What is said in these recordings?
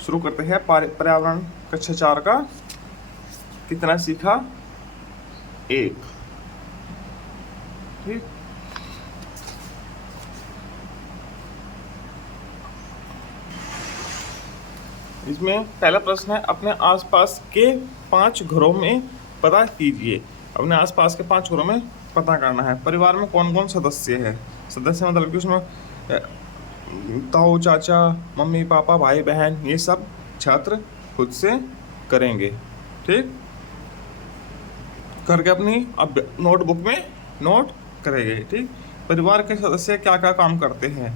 शुरू करते हैं पर्यावरण कक्षा 4 का। कितना सीखा? 1। ठीक। इसमें पहला प्रश्न है, अपने आसपास के 5 घरों में पता कीजिए। अपने आसपास के 5 घरों में पता करना है। परिवार में कौन कौन सदस्य है? सदस्य मतलब कि उसमें ताऊ चाचा, मम्मी पापा, भाई बहन, ये सब छात्र खुद से करेंगे। ठीक, करके अपनी अब नोटबुक में नोट करेंगे। ठीक, परिवार के सदस्य क्या क्या काम करते हैं,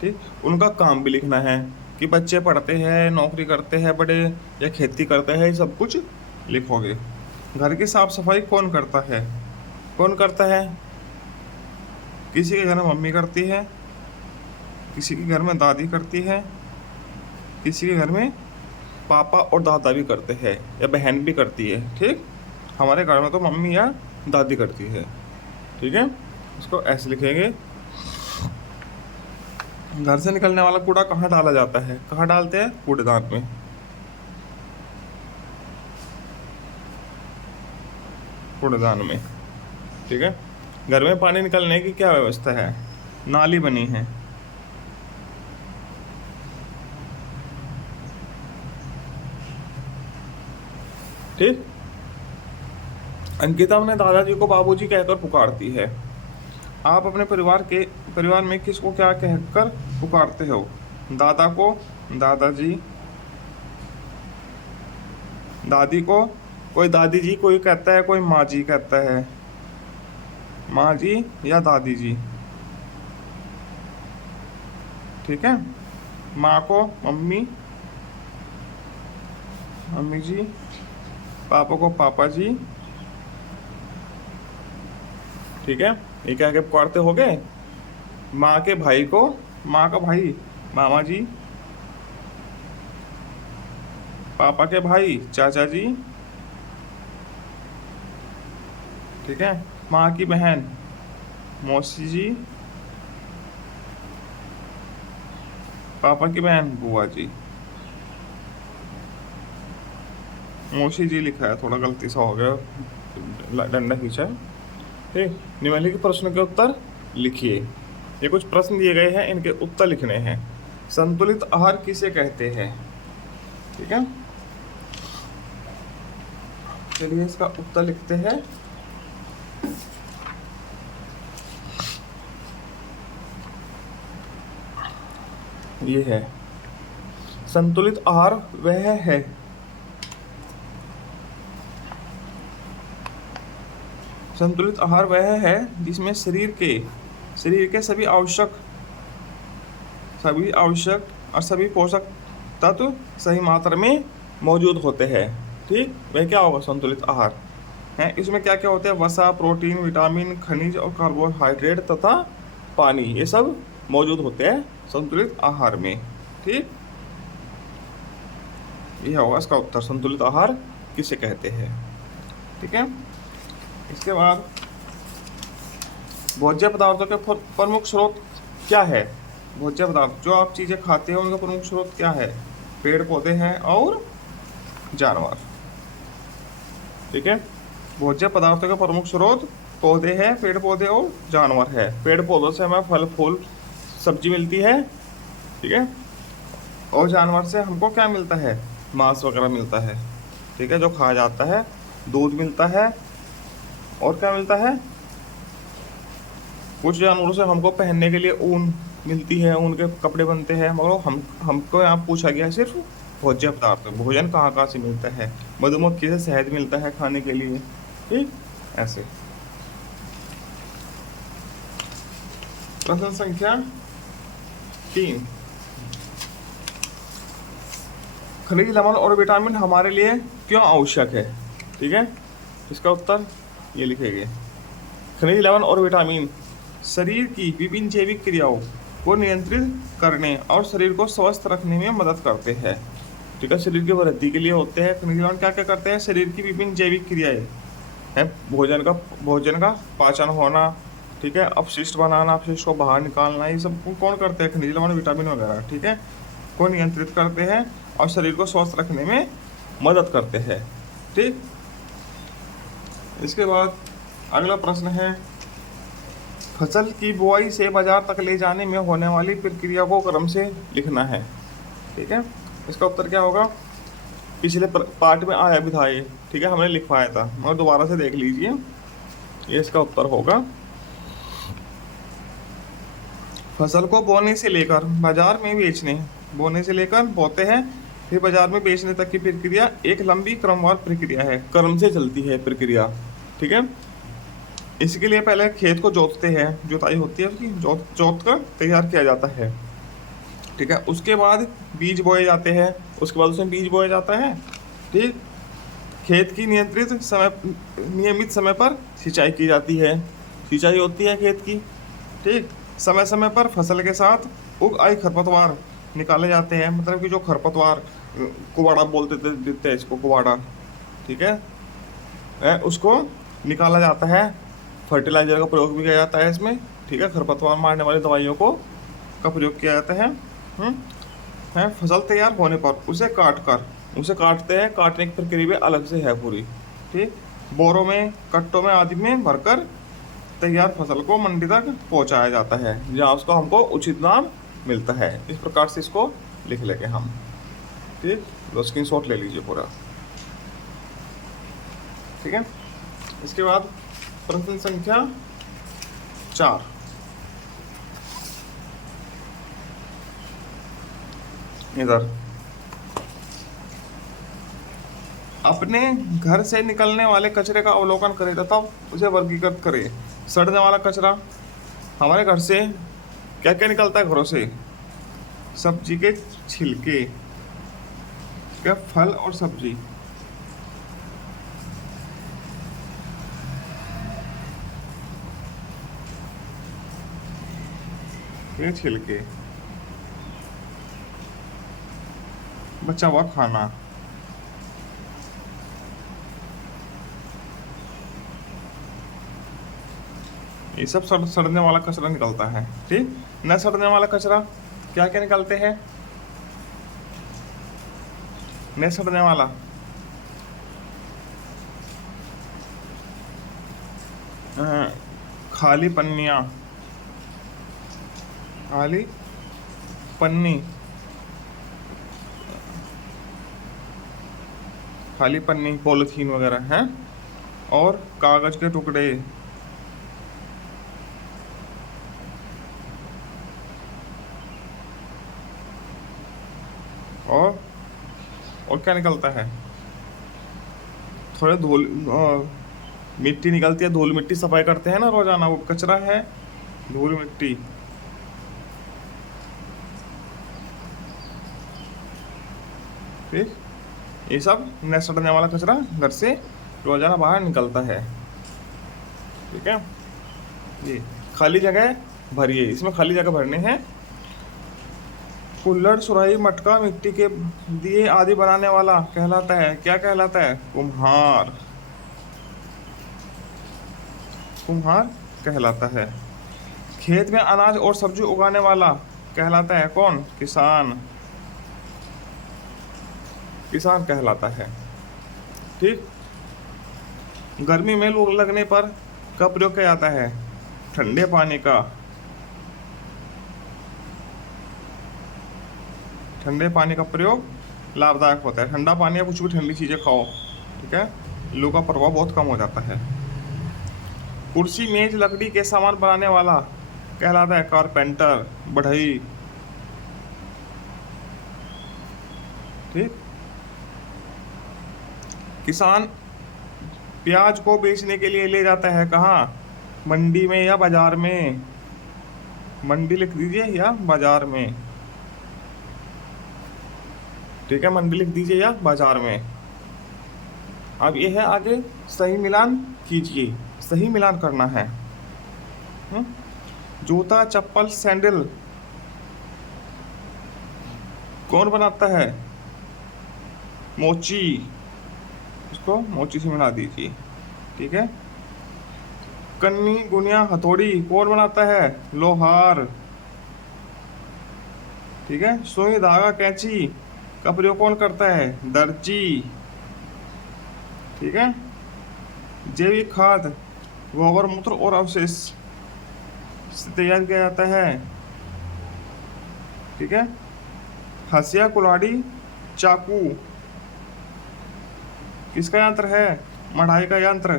ठीक, उनका काम भी लिखना है कि बच्चे पढ़ते हैं, नौकरी करते हैं बड़े, या खेती करते हैं, ये सब कुछ लिखोगे। घर की साफ सफाई कौन करता है? कौन करता है? किसी के घर में मम्मी करती है, किसी के घर में दादी करती है, किसी के घर में पापा और दादा भी करते हैं, या बहन भी करती है। ठीक, हमारे घर में तो मम्मी या दादी करती है। ठीक है, इसको ऐसे लिखेंगे। घर से निकलने वाला कूड़ा कहाँ डाला जाता है? कहाँ डालते हैं? कूड़ेदान में। कूड़ेदान में। ठीक है, घर में पानी निकलने की क्या व्यवस्था है? नाली बनी है। ठीक, अंकिता अपने दादाजी को बाबूजी कहकर पुकारती है। आप अपने परिवार में किसको क्या कहकर पुकारते हो? दादा को दादाजी, दादी को कोई दादी जी कोई कहता है, कोई माँ जी कहता है, माँ जी या दादी जी। ठीक है, माँ को मम्मी, मम्मी जी, पापा को पापा जी। ठीक है, ये क्या पुकारते हो गए? माँ के भाई को, माँ का भाई मामा जी, पापा के भाई चाचा जी। ठीक है, माँ की बहन मौसी जी, पापा की बहन बुआ जी। मौसी जी लिखा है, थोड़ा गलती सा हो गया, डंडा खींचा है। ठीक, निम्नलिखित प्रश्न के उत्तर लिखिए। ये कुछ प्रश्न दिए गए हैं, इनके उत्तर लिखने हैं। संतुलित आहार किसे कहते हैं? ठीक है, चलिए इसका उत्तर लिखते हैं। ये है, संतुलित आहार वह है संतुलित आहार वह है जिसमें शरीर के सभी आवश्यक और सभी पोषक तत्व सही मात्रा में मौजूद होते हैं। ठीक, वह क्या होगा? संतुलित आहार है। इसमें क्या क्या होते हैं? वसा, प्रोटीन, विटामिन, खनिज और कार्बोहाइड्रेट तथा पानी, ये सब मौजूद होते हैं संतुलित आहार में। ठीक, यह होगा इसका उत्तर, संतुलित आहार किसे कहते हैं। ठीक है, इसके बाद भोज्य पदार्थों के प्रमुख स्रोत क्या है? भोज्य पदार्थ जो आप चीजें खाते हो उनका प्रमुख स्रोत क्या है? पेड़ पौधे हैं और जानवर। ठीक है, भोज्य पदार्थों के प्रमुख स्रोत पौधे हैं, पेड़ पौधे और जानवर है। पेड़ पौधों से हमें फल फूल सब्जी मिलती है। ठीक है, और जानवर से हमको क्या मिलता है? मांस वगैरह मिलता है। ठीक है, जो खाया जाता है। दूध मिलता है, और क्या मिलता है? कुछ जानवरों से हमको पहनने के लिए ऊन मिलती है, ऊन के कपड़े बनते हैं। मगर हमको यहाँ पूछा गया सिर्फ भोज्य पदार्थ। भोजन कहाँ कहाँ से मिलता है? मधुमक्खी से शहद मिलता है खाने के लिए। ठीक, ऐसे। प्रश्न संख्या 3, खनिज लवण और विटामिन हमारे लिए क्यों आवश्यक है? ठीक है, इसका उत्तर ये लिखेंगे। खनिज लवण और विटामिन शरीर की विभिन्न जैविक क्रियाओं को नियंत्रित करने और शरीर को स्वस्थ रखने में मदद करते हैं। ठीक है, शरीर की वृद्धि के लिए होते हैं। खनिज लवण क्या क्या करते हैं? शरीर की विभिन्न जैविक क्रियाएं हैं, भोजन का पाचन होना, ठीक है, अपशिष्ट बनाना, अपशिष्ट को बाहर निकालना, ये सब कौन करते हैं? खनिज लवण विटामिन वगैरह। ठीक है, को नियंत्रित करते हैं और शरीर को स्वस्थ रखने में मदद करते हैं। ठीक, इसके बाद अगला प्रश्न है, फसल की बुआई से बाजार तक ले जाने में होने वाली प्रक्रिया को क्रम से लिखना है। ठीक है, इसका उत्तर क्या होगा? पिछले पार्ट में आया भी था ये, ठीक है, हमने लिखवाया था, और दोबारा से देख लीजिए, ये इसका उत्तर होगा। फसल को बोने से लेकर बाजार में बेचने, बोने से लेकर बोते हैं फिर बाजार में बेचने तक की प्रक्रिया एक लंबी क्रमवार प्रक्रिया है, क्रम से चलती है प्रक्रिया। ठीक है, इसके लिए पहले खेत को जोतते हैं, जुताई होती है उसकी, जोत कर तैयार किया जाता है। ठीक है, उसके बाद बीज बोए जाते हैं, उसके बाद उसमें बीज बोया जाता है। ठीक, खेत की नियमित समय पर सिंचाई की जाती है, सिंचाई होती है खेत की। ठीक, समय समय पर फसल के साथ उग आई खरपतवार निकाले जाते हैं, मतलब कि जो खरपतवार, कुबाड़ा बोलते देते हैं इसको, कुबाड़ा। ठीक है, उसको निकाला जाता है। फर्टिलाइजर का प्रयोग भी किया जाता है इसमें। ठीक है, खरपतवार मारने वाली दवाइयों का प्रयोग किया जाता है। फसल तैयार होने पर उसे काटते हैं, काटने की प्रक्रिया भी अलग से है पूरी। ठीक, बोरों में, कट्टों में आदि में भरकर तैयार फसल को मंडी तक पहुंचाया जाता है, जहाँ उसको हमको उचित दाम मिलता है। इस प्रकार से इसको लिख लेंगे हम। ठीक, तो स्क्रीनशॉट ले लीजिए पूरा। ठीक है, इसके बाद प्रश्न संख्या 4, इधर, अपने घर से निकलने वाले कचरे का अवलोकन करें तथा उसे वर्गीकृत करें। सड़ने वाला कचरा, हमारे घर से क्या क्या निकलता है? घरों से सब्जी के छिलके, क्या फल और सब्जी, ये छिलके, बचा हुआ खाना, ये सब सड़ने वाला कचरा निकलता है। ठीक, न सड़ने वाला कचरा क्या क्या निकलते हैं? न सड़ने वाला खाली पन्नियाँ, खाली पन्नी, खाली पन्नी, पॉलिथीन वगैरह हैं, और कागज के टुकड़े, और क्या निकलता है? थोड़े धूल, मिट्टी निकलती है, धूल मिट्टी सफाई करते हैं ना रोजाना, वो कचरा है, धूल मिट्टी। ठीक, ये सब न सड़ने वाला कचरा घर से रोजाना बाहर निकलता है। ठीक है, ये खाली जगह भरिए, इसमें खाली जगह भरने हैं। कुल्हड़, सुराही, मटका मिट्टी के दिए आदि बनाने वाला कहलाता है, क्या कहलाता है? कुम्हार, कुम्हार कहलाता है। खेत में अनाज और सब्जी उगाने वाला कहलाता है कौन? किसान, किसान कहलाता है। ठीक, गर्मी में लू लगने पर का प्रयोग किया जाता है? ठंडे पानी का, ठंडे पानी का प्रयोग लाभदायक होता है। ठंडा पानी या कुछ भी ठंडी चीज़ें खाओ, ठीक है, लू का प्रभाव बहुत कम हो जाता है। कुर्सी, मेज, लकड़ी के सामान बनाने वाला कहलाता है कारपेंटर, बढ़ई। ठीक, किसान प्याज को बेचने के लिए ले जाता है कहाँ? मंडी में या बाजार में? मंडी लिख दीजिए या बाजार में। ठीक है, मंडी लिख दीजिए या बाजार में। अब यह है आगे, सही मिलान कीजिए, सही मिलान करना है। जूता, चप्पल, सैंडल कौन बनाता है? मोची, इसको मोची से मिला दीजिए। ठीक है, कन्नी, गुनिया, हथौड़ी कौन बनाता है? लोहार। ठीक है। सुई, धागा, कैंची का प्रयोग कौन करता है? दर्जी। ठीक है। जैविक खाद गोबर, मूत्र और अवशेष से तैयार किया जाता है। ठीक है। हंसिया, कुल्हाड़ी, चाकू किसका यंत्र है? मढ़ाई का यंत्र।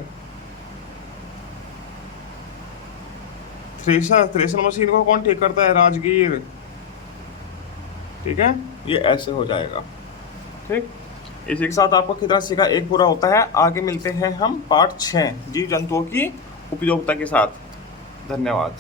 थ्रेशर, थ्रेशर मशीन को कौन ठीक करता है? राजगीर। ठीक है, ये ऐसे हो जाएगा। ठीक, इसी के साथ आपको कितना सीखा एक पूरा होता है। आगे मिलते हैं हम पार्ट 6 जीव जंतुओं की उपयोगिता के साथ। धन्यवाद।